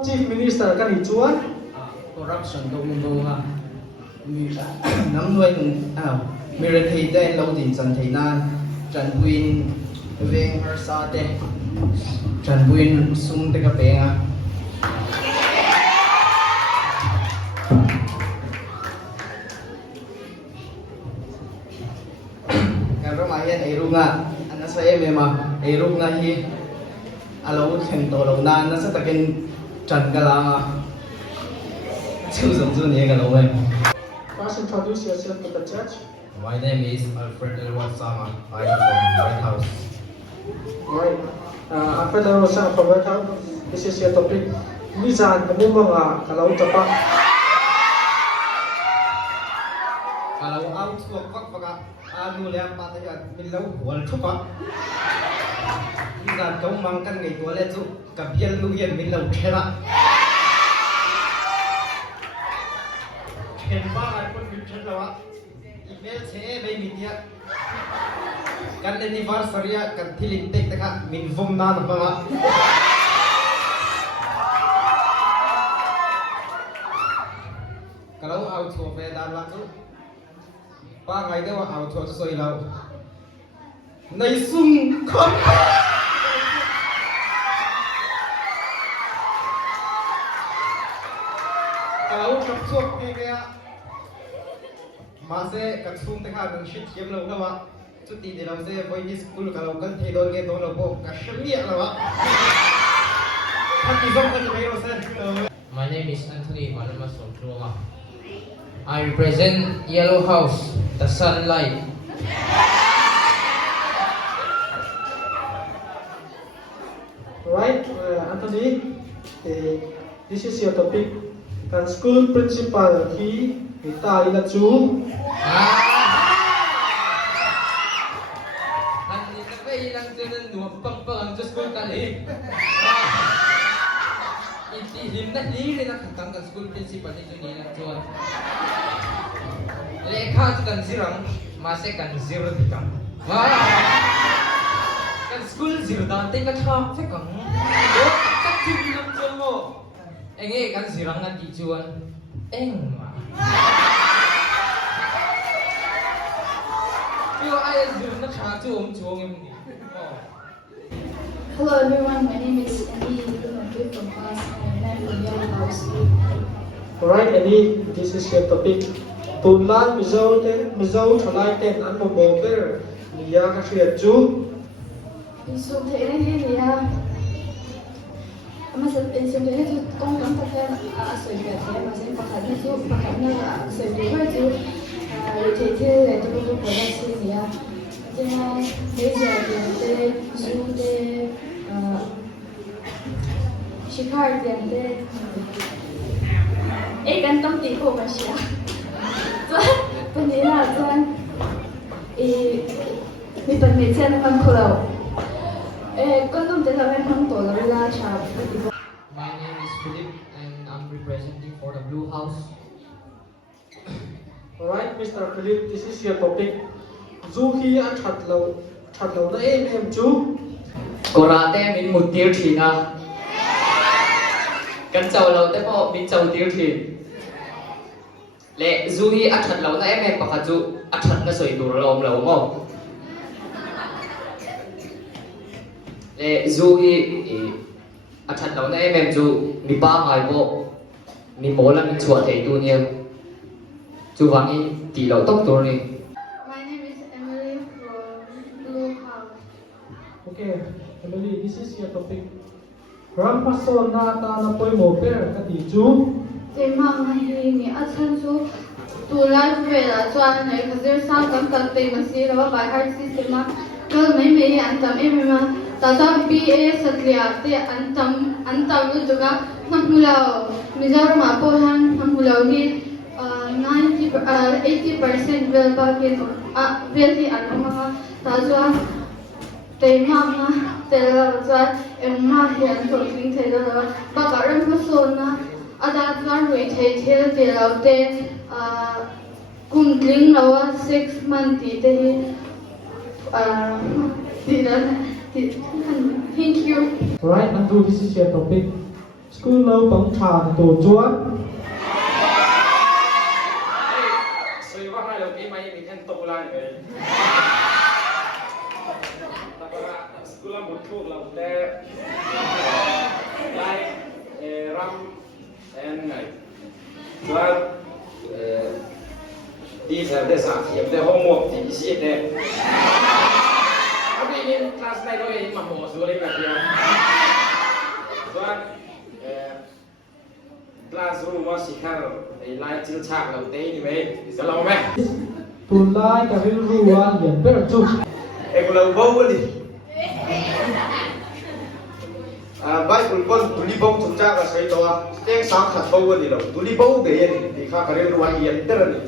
Chief Minister kan hi chuan corruption do mun do nga mi nam nuai nung mi re thei te lo din chan thei nan chan buin veng har sa te chan buin sum te ka pe nga karo ma hian ei ru nga ana sa em ma ei ru nga hi alo khen to lo nan na sa takin chan ka la nga First, introduce yourself to the church. My name is Alfred Elwan Sama. I am from White House. Alright. Alfred Elwan Sama from White House. This is your topic. Mizan, kamu mga kalau tapa. Kalau out wakak baka anu lihat patah milau wal cupa. Mizan kau mangkan ngai toilet tu kabial lu yen milau kera. Ken bangan pun bincang lawa. Email saya by media. Kan anniversary kan thiling tek taka min vom na na banga. Kalau auto pe dan la tu. Pa ngai de wa auto tu soi lau. Nai sung khom. Kalau kapsuk ni kaya Mase katsung teka ng shit yam lo nawa. Suti di lang se boy ni school kalau kan thedon nge don lo po kashmiya nawa. Pati zong kan may rosan. My name is Anthony Manamas from Troma. I represent Yellow House, the sunlight. Right, Anthony. This is your topic. Kan school principal hi kita ina chu. Nanti tapi ilang jalan dua pang just school kali. Iti himna ni nak tanggal school principal itu ni nak jual. Lekha kan zirang, masih kan zero dikam. Kan school zero dan tinggal chak sekang. Tak ciri nak jual mo. Enge kan zirang kan dijual. Ma. Hello everyone, my name is Andy Lunapi from class 9 from Yellow House. Alright, Andy, this is your topic. Tunlan mizaw chalai ten an mo bober niya ka siya chu. So the area mas so the area tong lang ta kaya so the area mas in pakat na so the area le to to para siya. Then meja de zoo de shikar de kan tam ti ko ba siya. Panila kan mi permiten kan kulau. Kan tum te saben kan to la cha. My name is Philip and I'm representing for the Blue House. Alright, Mr. Philip, this is your topic. Zuhi a chat lo na em chu. Korate min một tiêu thì na. Kan chau lo te po min chau tiêu thì. Le Zuhi a chat lo na em pakha chu a chat na soi tur lom lo mo. Le Zuhi a chat lo na em chu mi pa ngai po. Mi mo la mi chua thei tu nia. Chu wangi ti lo tok tur ni. My name is Emily from Blue House. Okay, Emily, this is your topic. Ram pastor na ta na poi mo per ka ti chu. Te mang na hi ni a chan su tu lai ve la chuan nei khazir sa kam tak te ma si la by heart system ma kal mai me an tam em ma ta ta BA satlia te an tam lu juga namulao mizar ma po han namulao hi 80% well bakin well hi an ma ta chuan te mama te la chuan em ma hi an thol thing the la ba ka ram ko so na ada chuan rui thei thel te lo te kum tling lo 6 month ti te hi thank you. Alright, Andrew, this is your topic. school lâu bóng thàn tổ chuan 所以ว่าให้เราปีใหม่มีแค่ตกลายเลยแต่ว่าสกุลหมดทุกเราแต่ไล่รำไงส่วนดีเซลได้สักอย่างได้ห้องหมวกที่ชีพเนี่ยอันนี้คลาสได้ด้วยมาหัวสุริแบบเดียวส่วนclassroom ว่าสิครับไอ้ไล่จิ้งฉากเราเต้นี่ไหมจะลองไหม tuần lai cả cái ruộng liền biết là chụp เอ็งเราบ้าวันนี้ใบคุณก้นตุลีบ้งทุกจ้าก็ใช้ตัวเต้งสามขัดบ้าวันนี้เราตุลีบ้าเบียนที่ข้าก็เรียนรู้วันเย็นเท่านี้